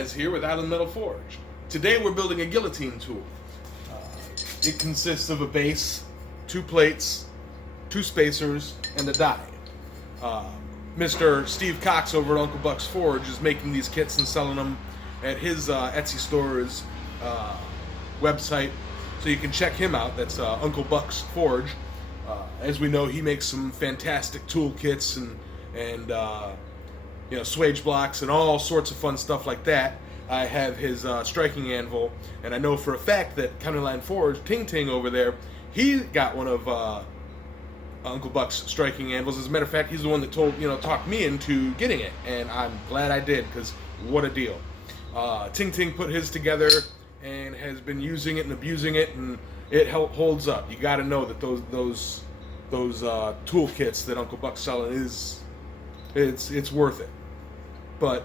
Gomez here with Island Metal Forge. Today we're building a guillotine tool. It consists of a base, 2 plates, 2 spacers, and a die. Mr. Steve Cox over at Uncle Buck's Forge is making these kits and selling them at his Etsy store's website, so you can check him out. That's Uncle Buck's Forge. As we know, he makes some fantastic tool kits and swage blocks and all sorts of fun stuff like that. I have his striking anvil, and I know for a fact that County Line Forge, Ting Ting over there, he got one of Uncle Buck's striking anvils. As a matter of fact, he's the one that talked me into getting it, and I'm glad I did, because what a deal. Ting Ting put his together and has been using it and abusing it, and it holds up. You got to know that those tool kits that Uncle Buck's selling it's worth it. But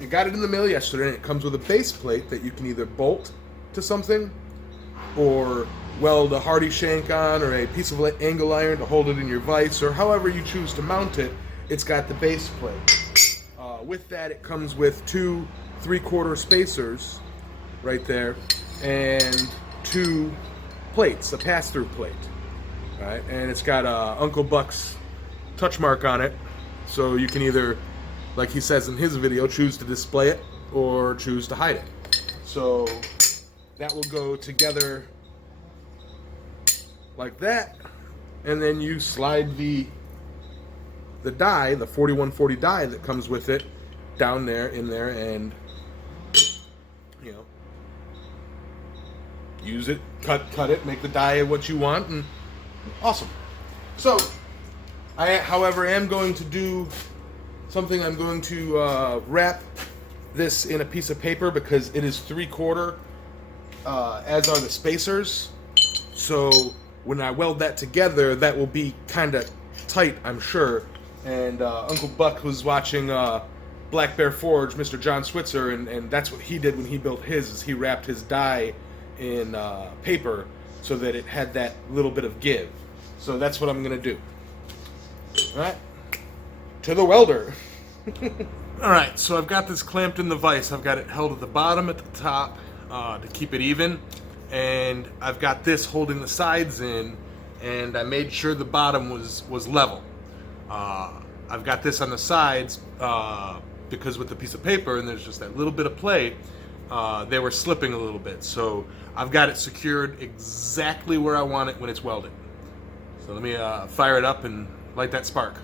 I got it in the mail yesterday, and it comes with a base plate that you can either bolt to something or weld a hardy shank on, or a piece of angle iron to hold it in your vise, or however you choose to mount it. It's got the base plate. With that, it comes with 2 3/4 spacers right there, and 2 plates, a pass-through plate. All right, and it's got Uncle Buck's touch mark on it, so you can either, like he says in his video, choose to display it or choose to hide it. So that will go together like that, and then you slide the die, the 4140 die that comes with it, down there, in there, and use it, cut it, make the die what you want, and awesome. So I, however, am going to do something. I'm going to wrap this in a piece of paper, because it is 3/4, as are the spacers. So when I weld that together, that will be kind of tight, I'm sure. And Uncle Buck was watching Black Bear Forge, Mr. John Switzer, and that's what he did when he built his, is he wrapped his die in paper so that it had that little bit of give. So that's what I'm going to do. Alright, to the welder. Alright, so I've got this clamped in the vise. I've got it held at the bottom, at the top, to keep it even. And I've got this holding the sides in, and I made sure the bottom was level. I've got this on the sides, because with the piece of paper, and there's just that little bit of play, they were slipping a little bit. So I've got it secured exactly where I want it when it's welded. So let me fire it up and light that spark.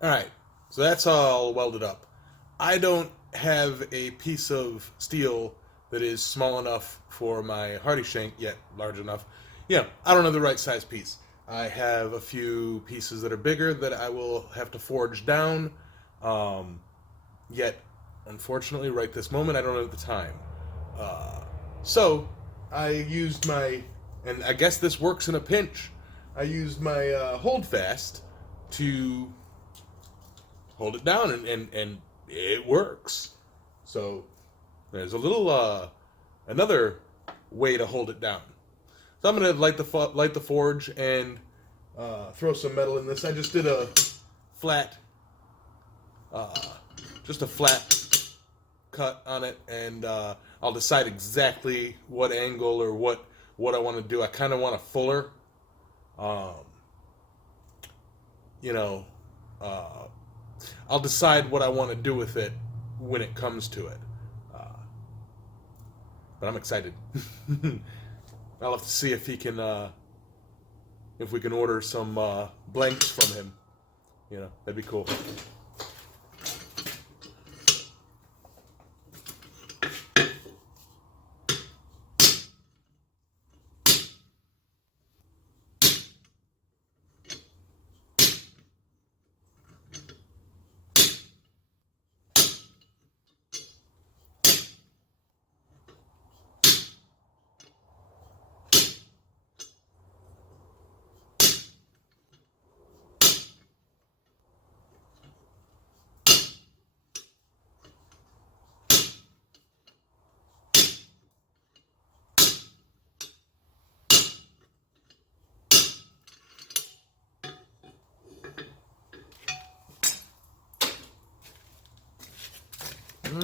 All right, so that's all welded up. I don't have a piece of steel that is small enough for my hardy shank yet large enough. I don't have the right size piece. I have a few pieces that are bigger that I will have to forge down. Yet, unfortunately, right this moment, I don't have the time. So, I used and I guess this works in a pinch. I used my hold fast to hold it down, and it works. So there's a little another way to hold it down. So I'm gonna light the forge and throw some metal in this. I just did a flat, uh, just a flat cut on it, and I'll decide exactly what angle or what I want to do. I kind of want a fuller, um, you know. I'll decide what I want to do with it when it comes to it. Uh, but I'm excited. I'll have to see if if we can order some blanks from him. That'd be cool.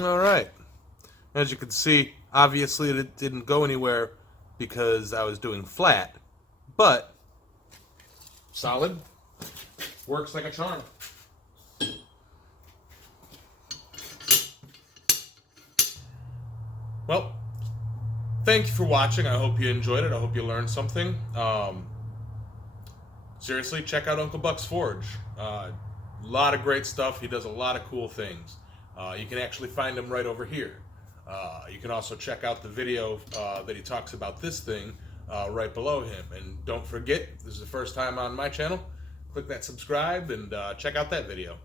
All right. As you can see, obviously it didn't go anywhere because I was doing flat, but solid, works like a charm. Well, thank you for watching. I hope you enjoyed it. I hope you learned something. Seriously, check out Uncle Buck's Forge. A lot of great stuff. He does a lot of cool things. You can actually find him right over here. You can also check out the video that he talks about this thing right below him. And don't forget, this is the first time on my channel, click that subscribe and check out that video.